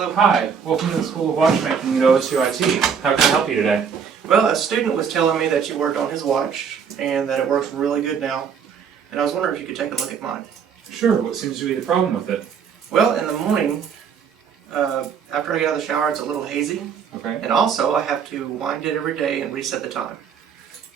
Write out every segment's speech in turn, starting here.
Hello. Hi, welcome to the School of Watchmaking at OSUIT. How can I help you today? Well, a student was telling me that you worked on his watch and that it works really good now. And I was wondering if you could take a look at mine. Sure, what seems to be the problem with it? Well, in the morning, after I get out of the shower, it's a little hazy. Okay. And also, I have to wind it every day and reset the time.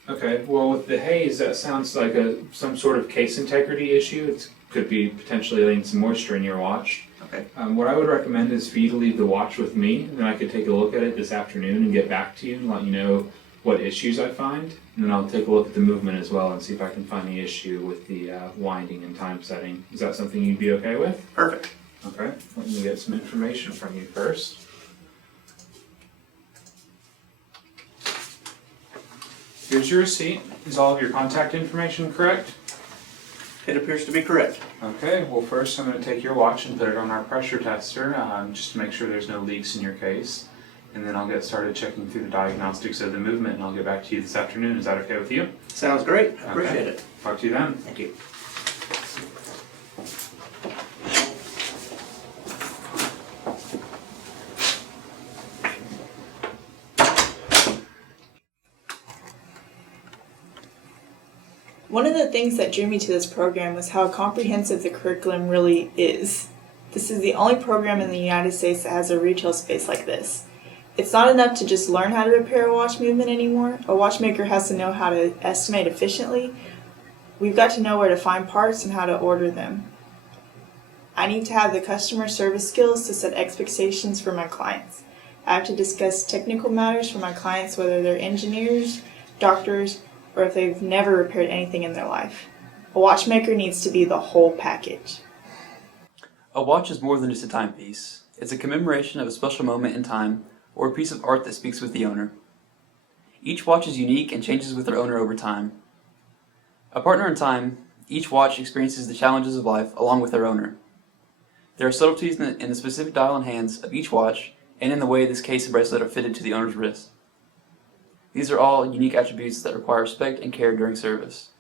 Okay, well with the haze, that sounds like some sort of case integrity issue. It could be potentially letting some moisture in your watch. Okay. What I would recommend is for you to leave the watch with me, and then I could take a look at it this afternoon and get back to you and let you know what issues I find. And then I'll take a look at the movement as well and see if I can find the issue with the winding and time setting. Is that something you'd be okay with? Perfect. Okay, let me get some information from you first. Here's your receipt. Is all of your contact information correct? It appears to be correct. Okay, well first I'm going to take your watch and put it on our pressure tester just to make sure there's no leaks in your case. And then I'll get started checking through the diagnostics of the movement and I'll get back to you this afternoon. Is that okay with you? Sounds great. I appreciate it. Talk to you then. Thank you. One of the things that drew me to this program was how comprehensive the curriculum really is. This is the only program in the United States that has a retail space like this. It's not enough to just learn how to repair a watch movement anymore. A watchmaker has to know how to estimate efficiently. We've got to know where to find parts and how to order them. I need to have the customer service skills to set expectations for my clients. I have to discuss technical matters for my clients, whether they're engineers, doctors, or if they've never repaired anything in their life. A watchmaker needs to be the whole package. A watch is more than just a timepiece. It's a commemoration of a special moment in time, or a piece of art that speaks with the owner. Each watch is unique and changes with their owner over time. A partner in time, each watch experiences the challenges of life along with their owner. There are subtleties in the specific dial and hands of each watch, and in the way this case and bracelet are fitted to the owner's wrist. These are all unique attributes that require respect and care during service.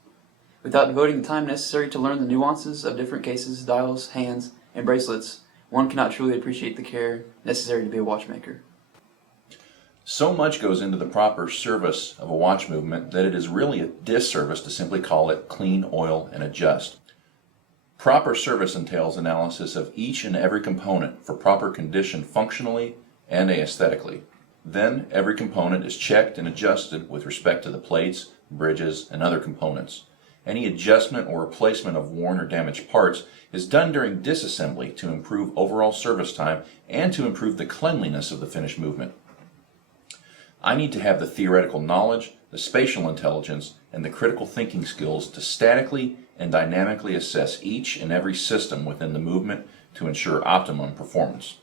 Without devoting the time necessary to learn the nuances of different cases, dials, hands, and bracelets, one cannot truly appreciate the care necessary to be a watchmaker. So much goes into the proper service of a watch movement that it is really a disservice to simply call it clean, oil, and adjust. Proper service entails analysis of each and every component for proper condition functionally and aesthetically. Then every component is checked and adjusted with respect to the plates, bridges, and other components. Any adjustment or replacement of worn or damaged parts is done during disassembly to improve overall service time and to improve the cleanliness of the finished movement. I need to have the theoretical knowledge, the spatial intelligence, and the critical thinking skills to statically and dynamically assess each and every system within the movement to ensure optimum performance.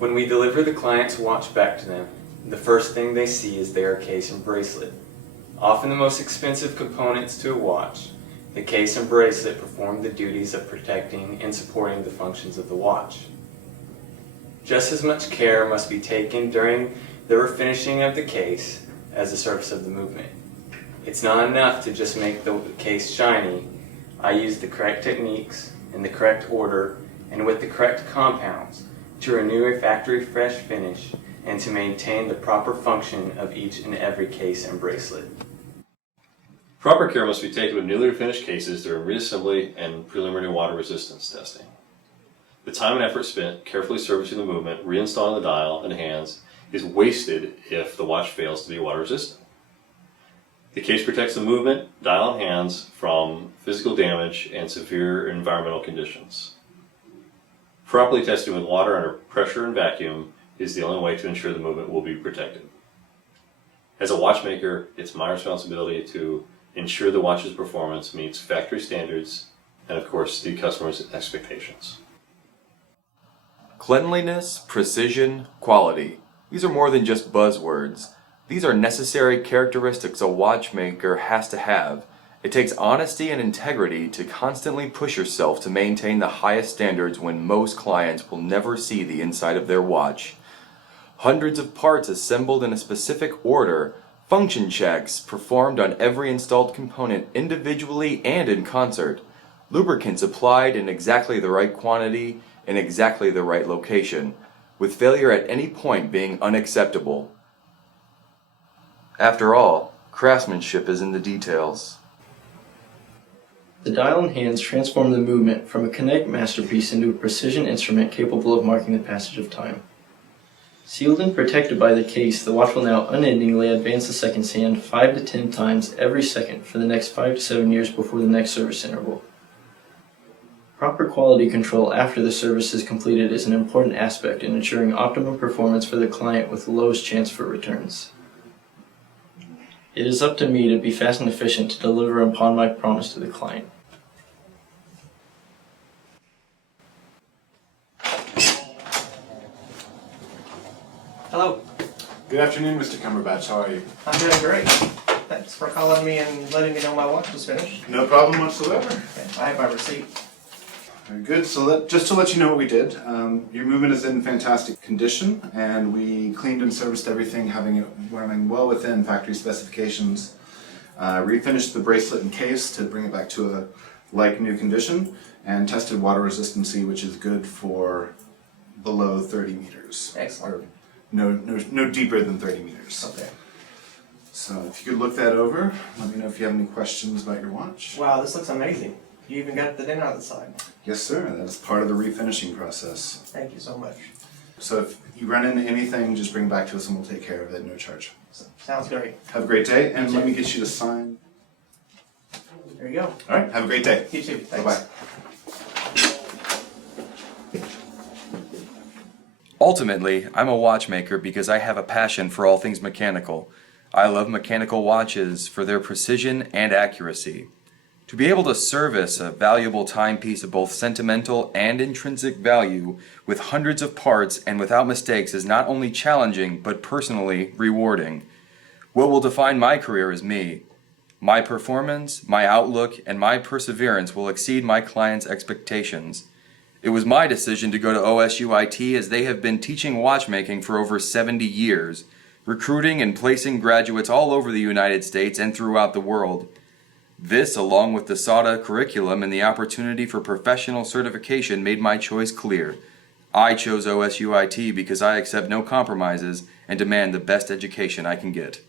When we deliver the client's watch back to them, the first thing they see is their case and bracelet. Often the most expensive components to a watch, the case and bracelet perform the duties of protecting and supporting the functions of the watch. Just as much care must be taken during the refinishing of the case as the surface of the movement. It's not enough to just make the case shiny. I use the correct techniques in the correct order and with the correct compounds to renew a factory fresh finish and to maintain the proper function of each and every case and bracelet. Proper care must be taken with newly finished cases during reassembly and preliminary water resistance testing. The time and effort spent carefully servicing the movement, reinstalling the dial and hands is wasted if the watch fails to be water resistant. The case protects the movement, dial and hands from physical damage and severe environmental conditions. Properly testing with water under pressure and vacuum is the only way to ensure the movement will be protected. As a watchmaker, it's my responsibility to ensure the watch's performance meets factory standards and, of course, the customer's expectations. Cleanliness, precision, quality. These are more than just buzzwords. These are necessary characteristics a watchmaker has to have. It takes honesty and integrity to constantly push yourself to maintain the highest standards when most clients will never see the inside of their watch. Hundreds of parts assembled in a specific order, function checks performed on every installed component individually and in concert, lubricants applied in exactly the right quantity, in exactly the right location, with failure at any point being unacceptable. After all, craftsmanship is in the details. The dial and hands transform the movement from a kinetic masterpiece into a precision instrument capable of marking the passage of time. Sealed and protected by the case, the watch will now unendingly advance the seconds hand 5 to 10 times every second for the next 5 to 7 years before the next service interval. Proper quality control after the service is completed is an important aspect in ensuring optimum performance for the client with the lowest chance for returns. It is up to me to be fast and efficient to deliver upon my promise to the client. Hello. Good afternoon, Mr. Cumberbatch. How are you? I'm doing great. Thanks for calling me and letting me know my watch was finished. No problem whatsoever. Okay, I have my receipt. Very good. So just to let you know what we did, your movement is in fantastic condition, and we cleaned and serviced everything, having it running well within factory specifications. Refinished the bracelet and case to bring it back to a like new condition, and tested water resistancy, which is good for below 30 meters. Excellent. Or no deeper than 30 meters. Okay. So if you could look that over, let me know if you have any questions about your watch. Wow, this looks amazing. You even got the dent out of the side. Yes, sir. That is part of the refinishing process. Thank you so much. So if you run into anything, just bring it back to us and we'll take care of it, no charge. Sounds great. Have a great day, and You let too. me get you to sign. There you go. All right, have a great day. You too. Thanks. Bye-bye. Ultimately, I'm a watchmaker because I have a passion for all things mechanical. I love mechanical watches for their precision and accuracy. To be able to service a valuable timepiece of both sentimental and intrinsic value with hundreds of parts and without mistakes is not only challenging but personally rewarding. What will define my career is me. My performance, my outlook, and my perseverance will exceed my clients' expectations. It was my decision to go to OSUIT as they have been teaching watchmaking for over 70 years, recruiting and placing graduates all over the United States and throughout the world. This, along with the SATA curriculum and the opportunity for professional certification, made my choice clear. I chose OSUIT because I accept no compromises and demand the best education I can get.